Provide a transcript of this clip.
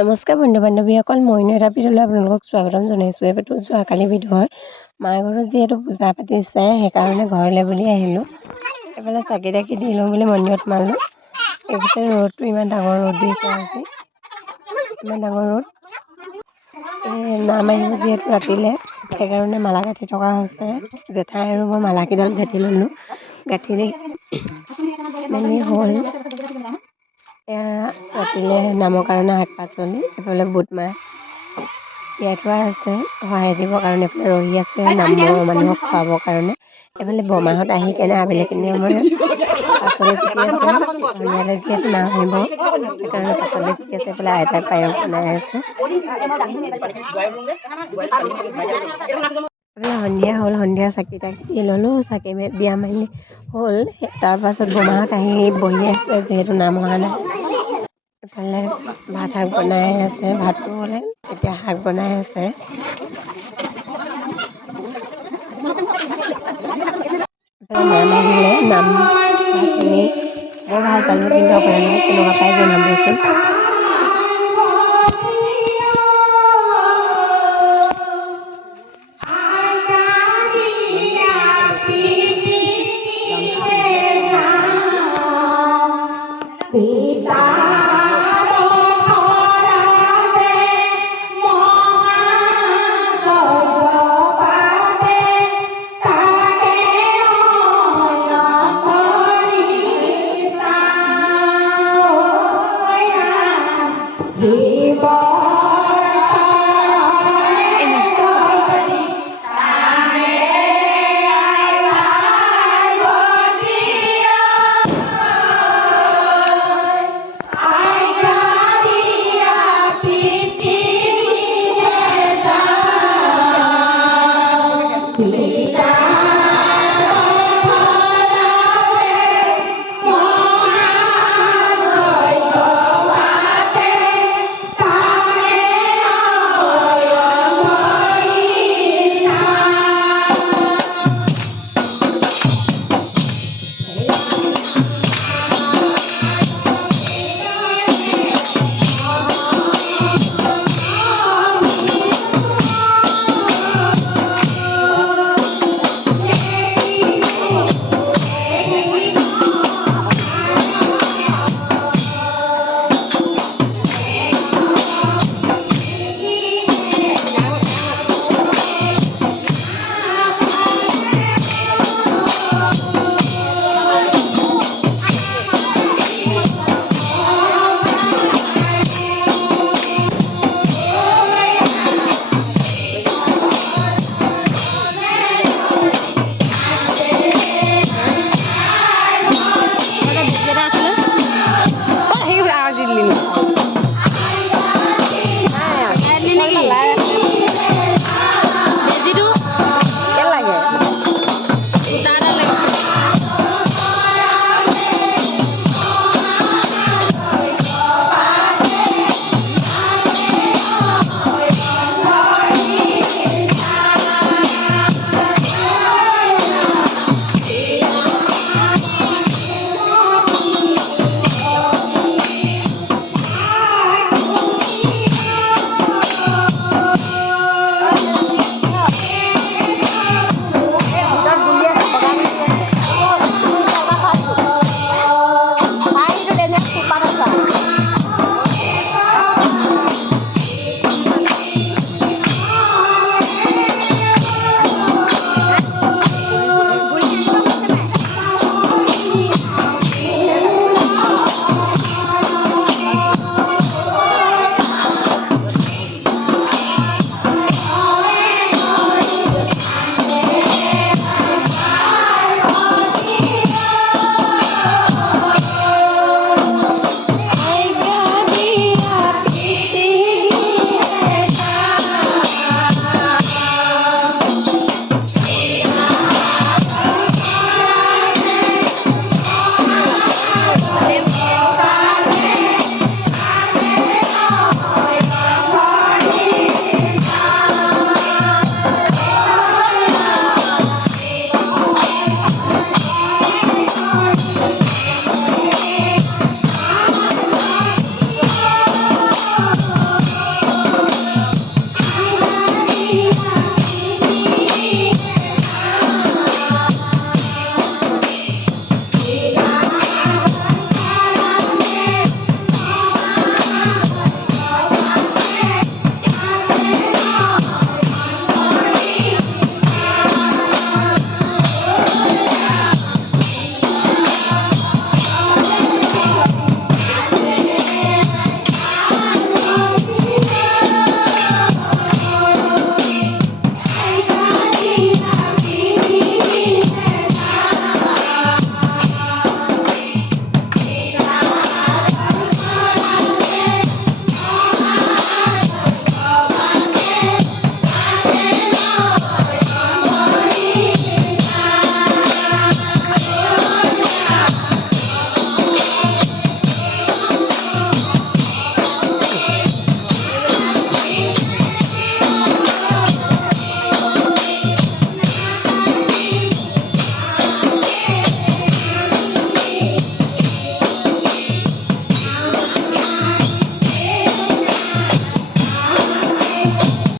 নমস্কাৰ বন্ধু বান্ধৱীসকল, মইনো এটা ভিডিঅ'লৈ আপোনালোকক স্বাগতম জনাইছোঁ। এইটো যোৱাকালি ভিডিঅ' হয়। মাৰ ঘৰত যিহেতু পূজা পাতিছে সেইকাৰণে ঘৰলৈ বুলি আহিলোঁ। এইফালে চাকি তাকি দি লওঁ বুলি মন্দিৰত সোমালোঁ। এইফালে ৰ'দটো ইমান ডাঙৰ ৰ'দ দিছে আজি, ইমান ডাঙৰ ৰ'দ। নাম আহিব যিহেতু ৰাতিলৈ, সেইকাৰণে মালা গাঁঠি থকা হৈছে। জেঠাই আৰু মই মালাকেইডাল গাঁঠি ল'লোঁ। গাঁঠি মেলি হ'ল। ৰাতিলৈ নামৰ কাৰণে শাক পাচলি, এইফালে বুট মাহ তিয়াই থোৱা আছে সহায় দিবৰ কাৰণে, এইফালে ৰহি আছে নামৰ মানুহক খুৱাবৰ কাৰণে। এইফালে বৰমাহঁত আহি কেনে আবেলিখিনি মই পাচলি কুটি আছে। সন্ধিয়ালৈ যিহেতু নাম আহিব সেইকাৰণে পাচলি কুটি আছে। এইফালে আইতাই পায়স বনাই আছে। এইফালে সন্ধিয়া হ'ল, সন্ধিয়া চাকি তাকি দি ল'লোঁ। চাকি দিয়া মেলি হ'ল। তাৰপাছত বৰমাহঁত আহি বহি আছে যিহেতু নাম অহা নাই। এইফালে ভাত শাক বনাই আছে, ভাতটো হ'লে এতিয়া শাক বনাই আছে। নাম আহিলে নাম ভাত শুনি বৰ ভাল পালোঁ, কিন্তু আপোনালোকে কেনেকুৱা পাই জনাবচোন। He